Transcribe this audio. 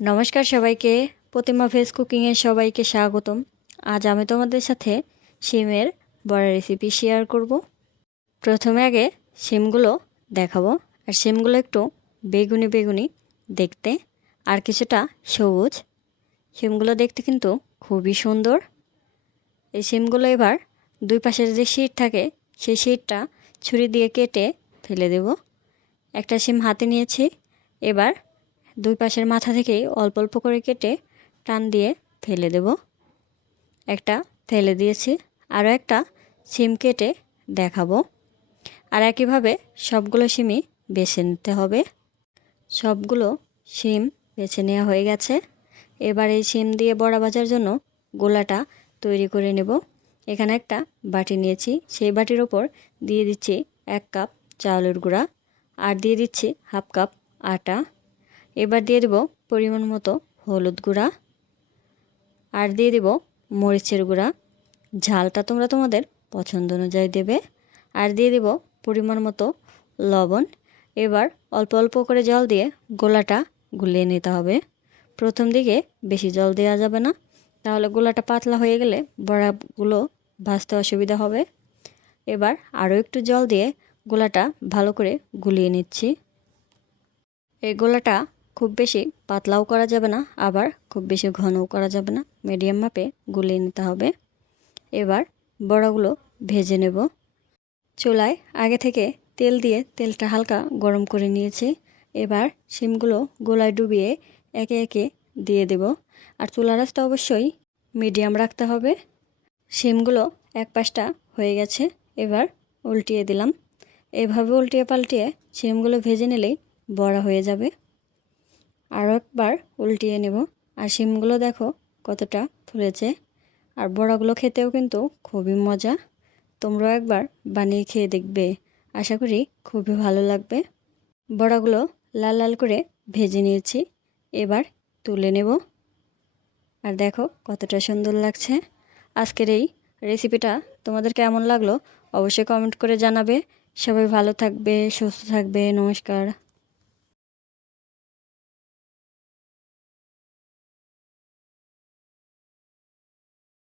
নমস্কার সবাইকে, প্রতিমা ভেজ কুকিংয়ে সবাইকে স্বাগতম। আজ আমি তোমাদের সাথে শিমের বড়া রেসিপি শেয়ার করব। প্রথমে আগে শিমগুলো দেখাবো। আর শিমগুলো একটু বেগুনি বেগুনি দেখতে, আর কিছুটা সবুজ। শিমগুলো দেখতে কিন্তু খুবই সুন্দর। এই শিমগুলো এবার দুই পাশের যে শিট থাকে সেই শিটটা ছুরি দিয়ে কেটে ফেলে দেব। একটা শিম হাতে নিয়েছি। এবার দুই পাশের মাথা থেকেই অল্প অল্প করে কেটে টান দিয়ে ফেলে দেব। একটা ফেলে দিয়েছি, আরও একটা শিম কেটে দেখাবো। আর একইভাবে সবগুলো শিমই বেছে নিতে হবে। সবগুলো শিম বেছে নেওয়া হয়ে গেছে। এবার এই শিম দিয়ে বড়া ভাজার জন্য গোলাটা তৈরি করে নেব। এখানে একটা বাটি নিয়েছি, সেই বাটির ওপর দিয়ে দিচ্ছি 1 কাপ চাউলের গুঁড়া, আর দিয়ে দিচ্ছি হাফ কাপ আটা। এবার দিয়ে দেব পরিমাণ মতো হলুদ গুঁড়া, আর দিয়ে দেব মরিচের গুঁড়া। ঝালটা তোমরা তোমাদের পছন্দ অনুযায়ী দেবে। আর দিয়ে দেব পরিমাণ মতো লবণ। এবার অল্প অল্প করে জল দিয়ে গোলাটা গুলিয়ে নিতে হবে। প্রথম দিকে বেশি জল দেওয়া যাবে না, তাহলে গোলাটা পাতলা হয়ে গেলে বড়াগুলো ভাজতে অসুবিধা হবে। এবার আরও একটু জল দিয়ে গোলাটা ভালো করে গুলিয়ে নিচ্ছি। এই গোলাটা খুব বেশি পাতলাও করা যাবে না, আবার খুব বেশি ঘনও করা যাবে না, মিডিয়াম মাপে গুলিয়ে নিতে হবে। এবার বড়াগুলো ভেজে নেব। চুলায় আগে থেকে তেল দিয়ে তেলটা হালকা গরম করে নিয়েছি। এবার শিমগুলো গোলায় ডুবিয়ে একে একে দিয়ে দেব। আর চুলার আঁচটা অবশ্যই মিডিয়াম রাখতে হবে। শিমগুলো এক পাশটা হয়ে গেছে, এবার উল্টিয়ে দিলাম। এভাবে উল্টিয়ে পাল্টিয়ে শিমগুলো ভেজে নিলেই বড়া হয়ে যাবে। আরও একবার উল্টিয়ে নেব। আর শিমগুলো দেখো কতটা ফুলেছে। আর বড়াগুলো খেতেও কিন্তু খুবই মজা। তোমরাও একবার বানিয়ে খেয়ে দেখবে, আশা করি খুবই ভালো লাগবে। বড়াগুলো লাল লাল করে ভেজে নিয়েছি, এবার তুলে নেব। আর দেখো কতটা সুন্দর লাগছে। আজকের এই রেসিপিটা তোমাদের কেমন লাগলো অবশ্যই কমেন্ট করে জানাবে। সবাই ভালো থাকবে, সুস্থ থাকবে। নমস্কার।